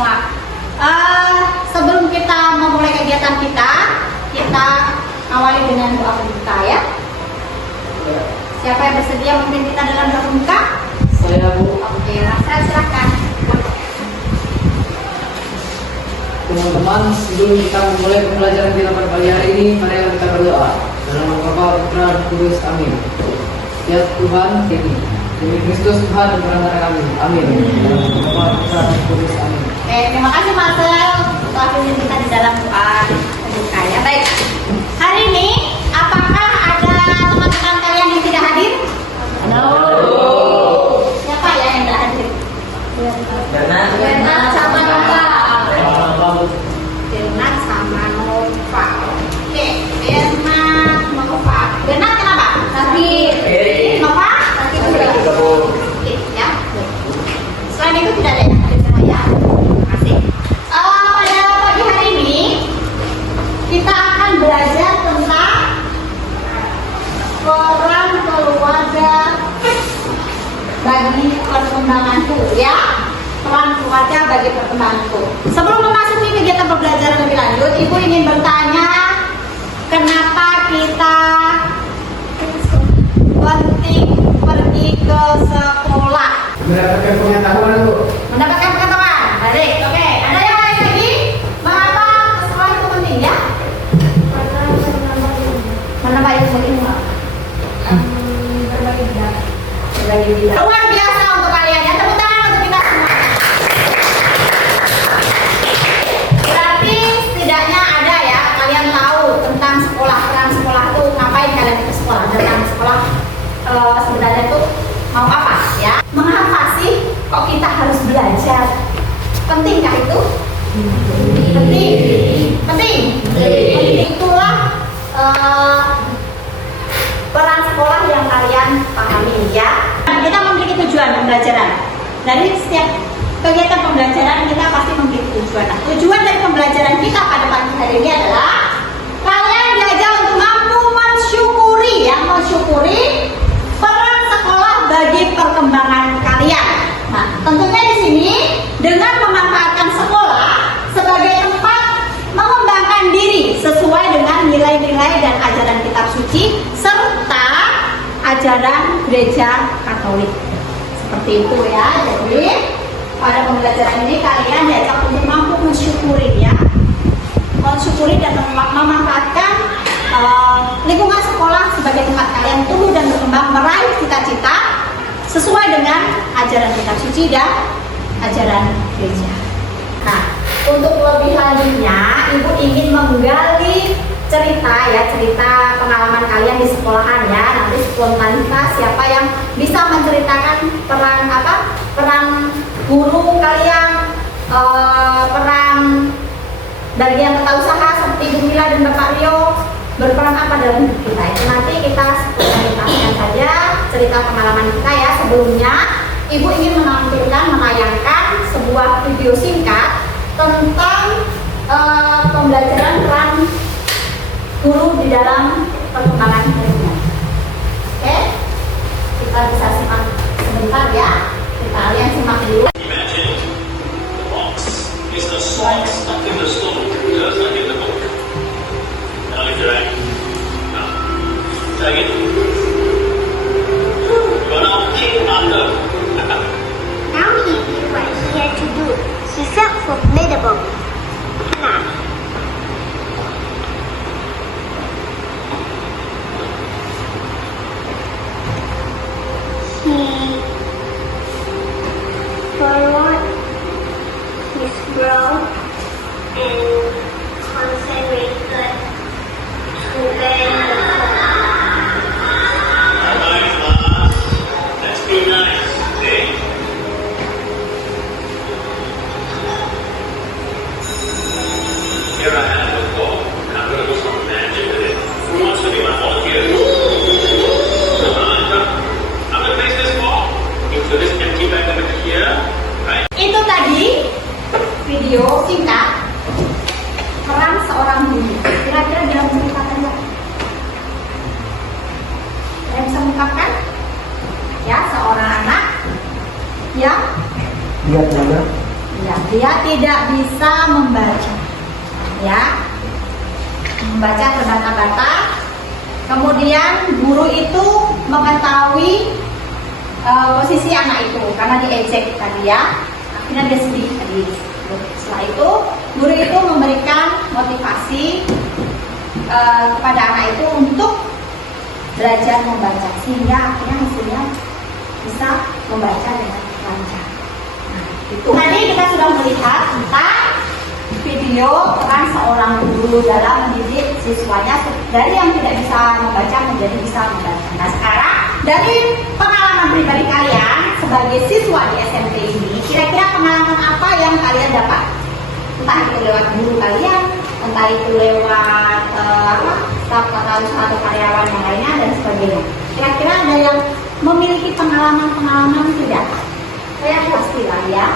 semua. Sebelum kita memulai kegiatan kita awali dengan doa pembuka ya. Siapa yang bersedia memimpin kita dalam doa pembuka? Saya, Bu. Oke, saya silakan. Teman-teman, sebelum kita memulai pembelajaran kita pada pagi hari ini, mari kita berdoa. Dalam nama Bapa, Putra, dan Kudus. Amin. Ya Tuhan, demi Kristus Tuhan dan perantara kami. Amin. Dalam nama Bapa, Putra, dan Kudus. Amin. Oke, terima kasih Marcel untuk pimpin kita di dalam doa pembuka ya. Baik. Hari ini apakah ada teman-teman kalian yang tidak hadir? Siapa ya yang tidak hadir? Bernard sama Nova. Bernard sama Nova. Oke, Bernard sama Nova. Bernard kenapa? Sakit. Nova? Sakit juga. Oke, ya. Selain itu tidak ada yang hadir semua ya. Terima kasih. Pada pagi hari ini kita akan belajar tentang peran keluarga bagi perkembanganku ya. Peran keluarga bagi perkembanganku. Sebelum memasuki kegiatan pembelajaran lebih lanjut, Ibu ingin bertanya, kenapa kita penting pergi ke sekolah? Mendapatkan pengetahuan, Bu. Mendapatkan pengetahuan. Baik, oke. Ada yang lain lagi? Mengapa sekolah itu penting ya? Menambah ilmu. Berbagi bidang. Luar biasa untuk kalian ya. Tepuk tangan untuk kita semua. Berarti setidaknya ada ya, kalian tahu tentang sekolah. Peran sekolah itu ngapain kalian ke sekolah? Datang ke sekolah sebenarnya itu mau apa ya? Mengapa sih kok kita harus belajar? Pentingkah itu? Penting. Itulah peran sekolah yang kalian pahami ya. Kita memiliki tujuan pembelajaran. Dari setiap kegiatan pembelajaran kita pasti memiliki tujuan. Nah, tujuan dari pembelajaran kita pada pagi hari ini adalah kalian diajar untuk mampu mensyukuri peran sekolah bagi perkembangan kalian. Nah, tentunya di sini dengan memanfaatkan sekolah sebagai tempat mengembangkan diri sesuai dengan nilai-nilai dan ajaran kitab suci serta ajaran gereja Katolik. Seperti itu ya. Jadi pada pembelajaran ini kalian diajak untuk mampu mensyukuri ya. Mensyukuri dan memanfaatkan lingkungan sekolah sebagai tempat kalian tumbuh dan berkembang meraih cita-cita sesuai dengan ajaran kitab suci dan ajaran gereja. Nah, untuk lebih lanjutnya, Ibu ingin menggali cerita pengalaman kalian di sekolahan ya. Nanti spontanitas siapa yang bisa menceritakan peran guru kalian, peran dari yang usaha seperti Ibu Mila dan Bapak Rio berperan apa dalam hidup kita. Itu nanti kita spontanitaskan saja cerita pengalaman kita ya. Sebelumnya Ibu ingin menayangkan sebuah video singkat tentang pembelajaran peran guru di dalam perkembangan dirinya. Oke, kita bisa simak sebentar ya. Kalian simak dulu. Imagine the box is a song stuck in the stone, just like in the book. Now if you're right, now, try again. You are now King Arthur. Now he knew what he had to do. He felt formidable. He followed his brow and concentrated to gain the Alright, class. Let's be nice, okay? Here I am with Paul. I'm going to do some magic with it. Who wants to be my volunteer? I'm going to place this ball into this empty bag over here, right? Itu tadi video singkat peran seorang guru. Kira-kira dia menceritakan nggak? Saya bisa mengungkapkan ya seorang anak yang Lihat mana? Ya, dia tidak bisa membaca. Ya. Membaca terbata-bata. Kemudian guru itu mengetahui posisi anak itu karena diejek tadi ya. Akhirnya dia sedih tadi. Setelah itu guru itu memberikan motivasi kepada anak itu untuk belajar membaca sehingga akhirnya hasilnya bisa membaca dengan lancar. Nah, itu. Tadi kita sudah melihat tentang video peran seorang guru dalam mendidik siswanya dari yang tidak bisa membaca menjadi bisa membaca. Nah sekarang dari pengalaman pribadi kalian sebagai siswa di SMP ini, kira-kira pengalaman apa yang kalian dapat? Entah itu lewat guru kalian, entah itu lewat staf atau karyawan yang lainnya dan sebagainya. Kira-kira ada yang memiliki pengalaman tidak? Saya pastilah ya.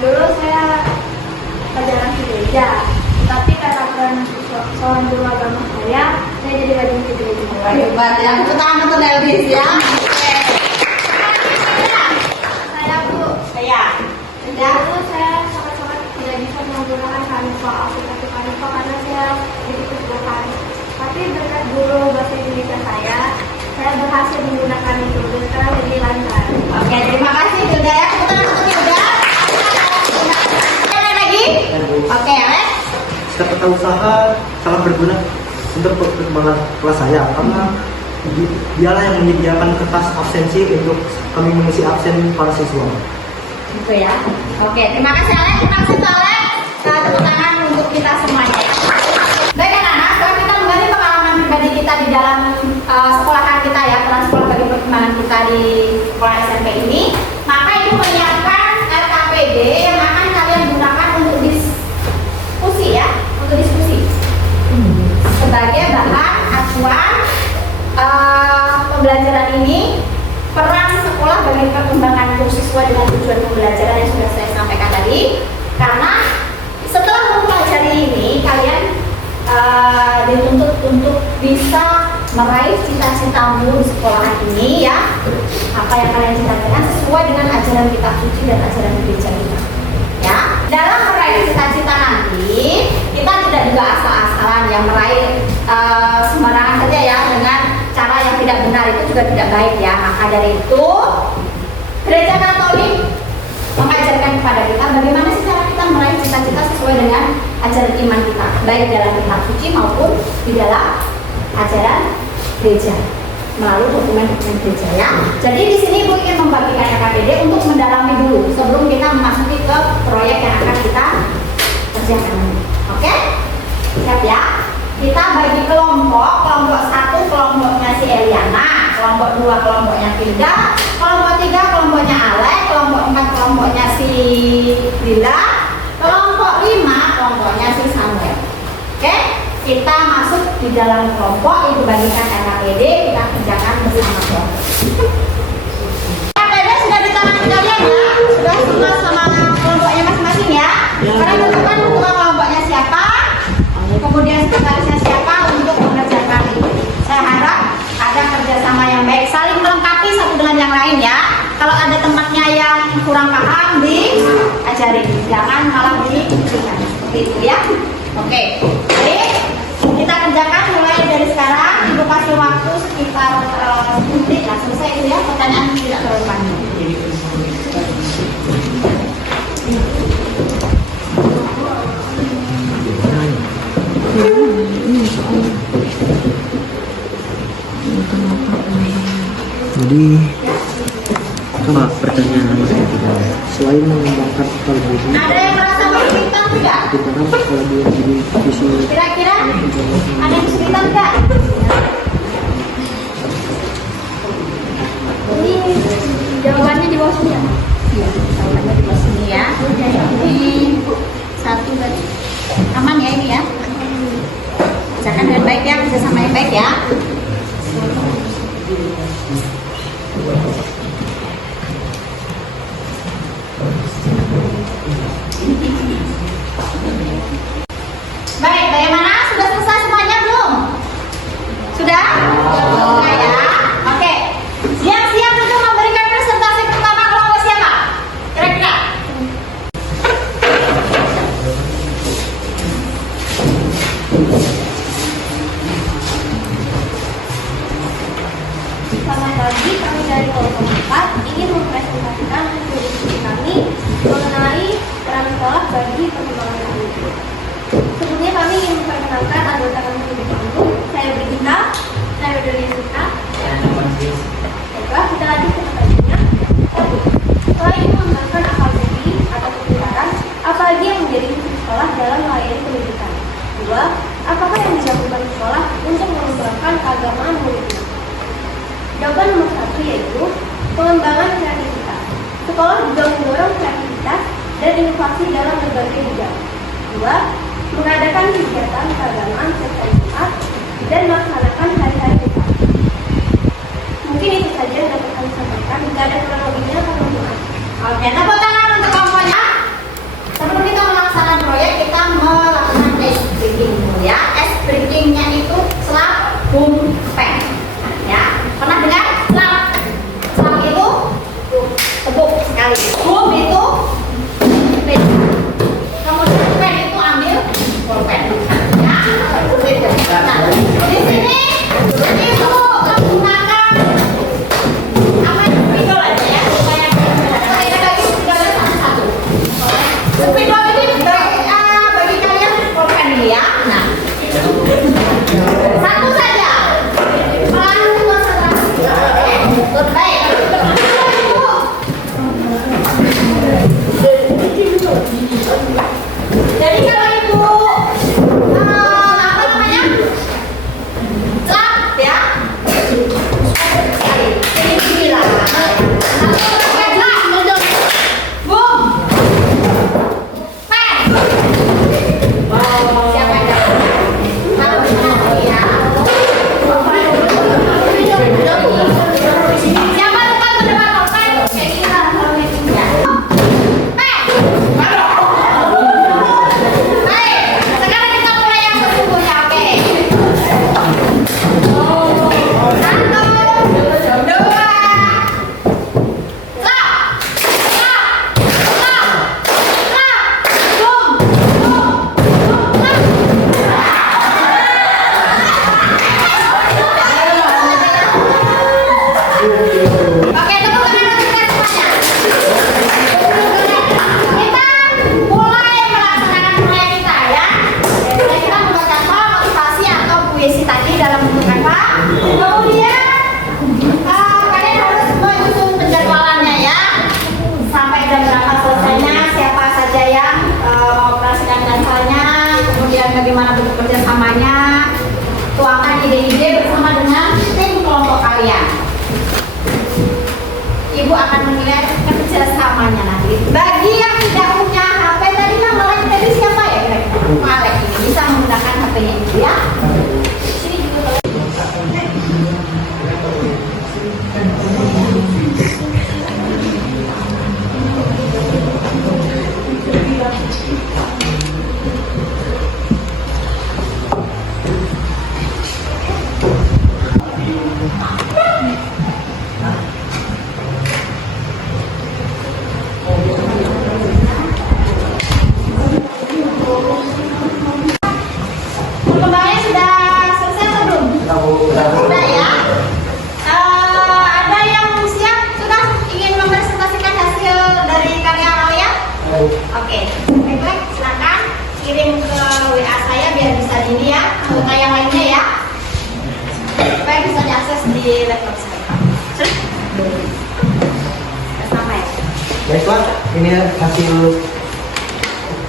Dulu saya pelajaran di gereja, tapi katakan seorang guru agama saya jadi rajin ke gereja. Hebat ya, tepuk tangan untuk Elvis ya. Saya Bu, dulu saya sangat-sangat tidak bisa menggunakan Canva, aplikasi Canva karena saya sedikit kesulitan. Tapi berkat guru bahasa Indonesia saya berhasil menggunakan itu dan sekarang jadi lancar. Oke, terima kasih Hilda ya. Tepuk tangan untuk Hilda. Ada lagi? Oke, Alex. Serta usaha sangat berguna untuk perkembangan kelas saya karena dialah yang menyediakan kertas absensi untuk kami mengisi absen para siswa. Gitu ya. Oke, terima kasih Alex. Terima kasih Alex. Tepuk tangan untuk kita semuanya. Baik anak-anak, sekarang kita kembali pengalaman pribadi kita di dalam sekolahan kita ya, peran sekolah bagi perkembangan kita di sekolah SMP ini. Maka itu menyiapkan RKPD yang akan kalian gunakan untuk diskusi ya, untuk diskusi sebagai bahan acuan pembelajaran ini. Peran sekolah bagi perkembangan siswa dengan tujuan pembelajaran yang sudah saya sampaikan tadi. Karena setelah mempelajari ini kalian dituntut untuk bisa meraih cita-citamu di sekolah ini ya. Apa yang kalian cita-citakan sesuai dengan ajaran kitab suci dan ajaran gereja kita. Ya, dalam meraih cita-cita nanti kita tidak juga asal-asalan yang meraih sembarangan saja ya dengan cara yang tidak benar, itu juga tidak baik ya. Maka dari itu Gereja Katolik mengajarkan kepada kita bagaimana sih cara kita meraih cita-cita sesuai dengan ajaran iman kita, baik dalam kitab suci maupun di dalam ajaran gereja melalui dokumen-dokumen gereja ya. Jadi di sini Bu ingin membagikan RKPD untuk mendalami dulu sebelum kita memasuki ke proyek yang akan kita kerjakan. Oke? Siap ya? Kita bagi kelompok 1 kelompoknya si Eliana, kelompok 2 kelompoknya Hilda, kelompok 3 kelompoknya Alek, kelompok 4 kelompoknya si Lila, kelompok 5 kelompoknya si Samuel. Oke? Kita masuk di dalam kelompok, itu bagikan RKPD, kita kerjakan bersama kelompok. RKPD sudah di tangan kalian ya, sudah semua sama kelompoknya masing-masing ya. Kalian tentukan ketua kelompoknya siapa, kemudian sekretarisnya siapa untuk mengerjakan ini. Saya harap ada kerjasama yang baik, saling melengkapi satu dengan yang lain ya. Kalau ada tempatnya yang kurang paham diajarin, jangan malah diberikan seperti itu ya. Oke, baik. Kita kerjakan mulai dari sekarang. Ibu kasih waktu sekitar 10 menit lah selesai itu ya. Pertanyaan tidak terlalu panjang. Jadi sama pertanyaan kita selain mengembangkan kelebihan Ada yang merasa kesulitan tidak? kita kan kalau di visi Kira-kira ada yang kesulitan tidak? Ini jawabannya di bawah sini ya? Iya, jawabannya di bawah sini ya. Ini 1 tadi. Aman ya ini ya? Kerjakan dengan baik ya, kerjasama yang baik ya. Baik, bagaimana? Sudah selesai semuanya belum? Sudah? Sudah ya? Oke. Siap-siap untuk memberikan presentasi pertama kelompok siapa? Kira-kira? kami ingin memperkenalkan anggota kami lebih dahulu. Saya Brigita, saya Udarianita. Baiklah, kita lanjut ke pertanyaannya. Setelah ini mengembangkan akademi atau kepintaran, apalagi yang menjadi fungsi sekolah dalam melayani pendidikan? 2. Apakah yang dilakukan sekolah untuk mengembangkan keagamaan muridnya? Jawaban nomor 1 yaitu pengembangan kreativitas. Sekolah juga mendorong kreativitas dan inovasi dalam berbagai bidang. 2. Mengadakan kegiatan keagamaan serta Jumat dan melaksanakan hari-hari besar. Mungkin itu saja yang dapat kami sampaikan. Jika ada kurang lebihnya, kami mohon maaf. Oke, tepuk tangan untuk kelompoknya. Sebelum kita melaksanakan proyek, kita melakukan ice breaking dulu ya. Ice breakingnya itu slap, boom, pen. Ya, pernah dengar? Slap. Slap itu tepuk sekali. Boom itu pen. Kemudian pen itu ambil pulpen. Ya, gitu. Nah, di sini itu menggunakan apa yang spidol aja ya, supaya saya bagi spidolnya satu-satu. Spidol ini bagi kalian pulpen ini ya. Nah, satu saja. Pelan konsentrasi. Oke, baik. Jadi kalau ibu apa namanya lap ya, ini bilang boom, pen. Siapa yang dapat? Ya. Siapa lupa mendapat pulpen? Kayak gini lah kalau meeting ya. Pen. Baik, sekarang kita mulai yang sesungguhnya, oke? 1, 2, oke, tepuk tangan untuk kita semuanya. Kita mulai melaksanakan proyek kita ya. Jadi kita membacakan motivasi atau puisi tadi dalam bentuk apa. Kemudian kalian harus menyusun penjadwalannya ya. Sampai jam berapa selesainya, siapa saja yang mengoperasikan dasarnya, kemudian bagaimana bentuk kerjasamanya. Tuangkan ide-ide bersama dengan tim kelompok kalian. Ibu akan menilai kerjasamanya nanti. Bagi yang tidak punya HP tadi, nama lain tadi siapa ya kira-kira? Pak Alek ini bisa menggunakan HP-nya Ibu ya. Sini juga boleh. Perkembangannya sudah selesai atau belum? Sudah ya. Ada yang siap sudah ingin mempresentasikan hasil dari karya kalian? Oke, baiklah, silakan kirim ke WA saya biar bisa ini ya, anggota yang lainnya ya, supaya bisa diakses di laptop saya. Sama ya. Baiklah, ini hasil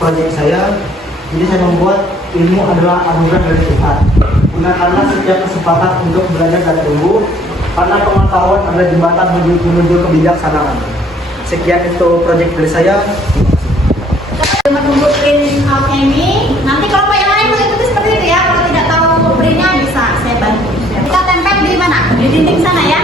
proyek saya. Jadi saya membuat ilmu adalah anugerah dari Tuhan. Gunakanlah setiap kesempatan untuk belajar dan tumbuh, karena pengetahuan adalah jembatan menuju kebijaksanaan. Sekian itu proyek dari saya. Menunggu print outnya ini, nanti kalau yang lain mengikuti seperti itu ya. Kalau tidak tahu printnya bisa saya bantu. Kita tempel di mana? Di dinding sana ya.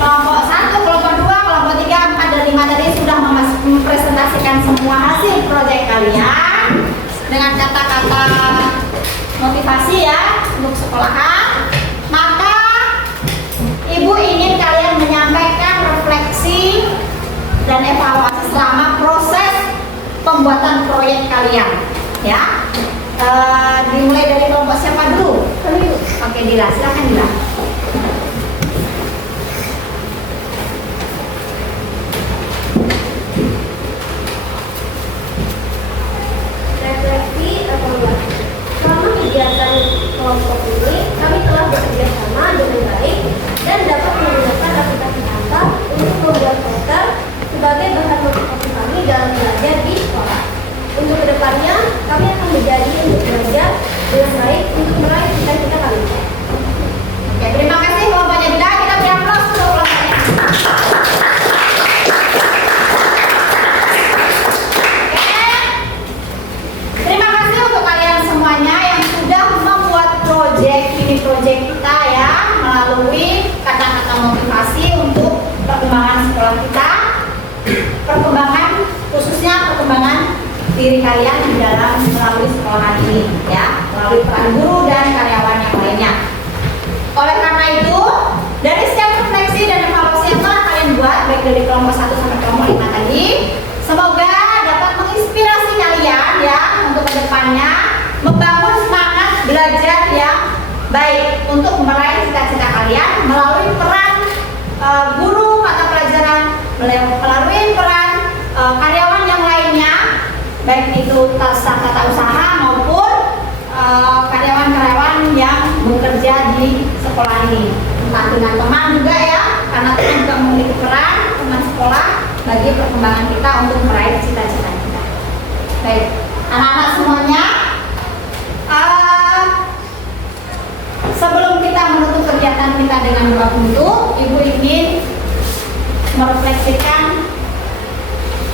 Kelompok 1, kelompok 2, kelompok 3, 4, dan 5 tadi sudah mempresentasikan semua hasil proyek kalian dengan kata-kata motivasi ya untuk sekolahan. Maka Ibu ingin kalian menyampaikan refleksi dan evaluasi selama proses pembuatan proyek kalian ya. Dimulai dari kelompok siapa dulu? Oke, Dila, silakan Dila. Refleksi evaluasi. Selama kegiatan kelompok ini, kami telah bekerja sama dengan baik dan dapat menggunakan aplikasi Canva untuk membuat poster sebagai bahan motivasi kami dalam belajar di sekolah. Untuk kedepannya, kami akan menjadi untuk belajar dengan baik untuk meraih cita-cita kami. Oke, terima kasih kelompoknya Dila. Kita beri aplaus untuk kelompoknya. Terima kasih untuk kalian semuanya yang sudah membuat project kita ya, melalui kata-kata motivasi untuk perkembangan sekolah kita, khususnya perkembangan diri kalian di dalam melalui sekolahan ini ya, melalui peran guru dan karyawan yang lainnya. Oleh karena itu, dari setiap refleksi dan evaluasi yang telah kalian buat, baik dari kelompok 1 sampai kelompok 5 tadi, semoga dapat menginspirasi kalian ya untuk kedepannya membangun semangat belajar yang baik untuk meraih cita-cita kalian melalui peran guru mata pelajaran, melalui peran karyawan yang lainnya, baik itu staf tata usaha maupun karyawan-karyawan yang bekerja di sekolah ini, entah dengan teman juga ya, karena teman juga memiliki peran teman sekolah bagi perkembangan kita untuk meraih cita-cita kita. Baik, anak-anak semuanya, sebelum kita menutup kegiatan kita dengan doa untuk, Ibu ingin merefleksikan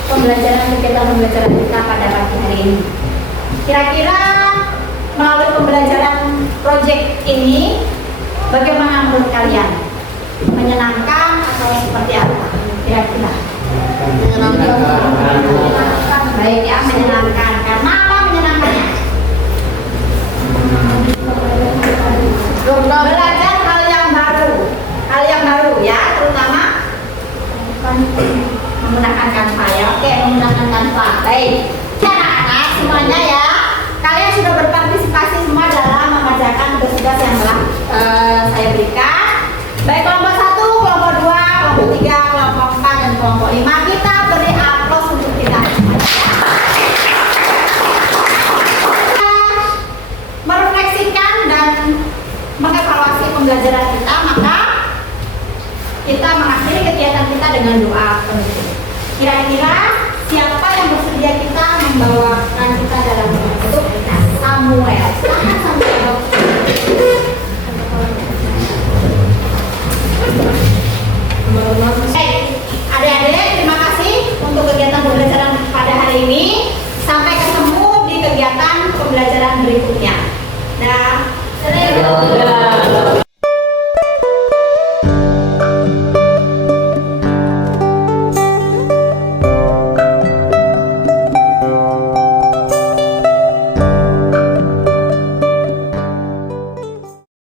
kegiatan pembelajaran kita pada pagi hari ini. Kira-kira melalui pembelajaran proyek ini, bagaimana menurut kalian? Menyenangkan atau seperti apa? Kira-kira? Menyenangkan. Baik ya, menyenangkan. Karena apa menyenangkannya? Belajar hal yang baru ya, terutama menggunakan Canva ya. Oke, menggunakan Canva. Baik, anak-anak semuanya ya, kalian sudah berpartisipasi semua dalam mengerjakan tugas-tugas yang telah saya berikan. Baik kelompok 1, kelompok 2, kelompok 3, kelompok 4, dan kelompok 5. Kita beri aplaus untuk kita semuanya. Merefleksikan dan mengevaluasi pembelajaran kita, maka kita mengakhiri kegiatan kita dengan doa penutup. Kira-kira siapa yang bersedia kita membawakan kita dalam bentuk kita? Samuel. Silakan Samuel. Baik, adik-adik, terima kasih untuk kegiatan pembelajaran pada hari ini. Sampai ketemu di kegiatan pembelajaran berikutnya. Dah.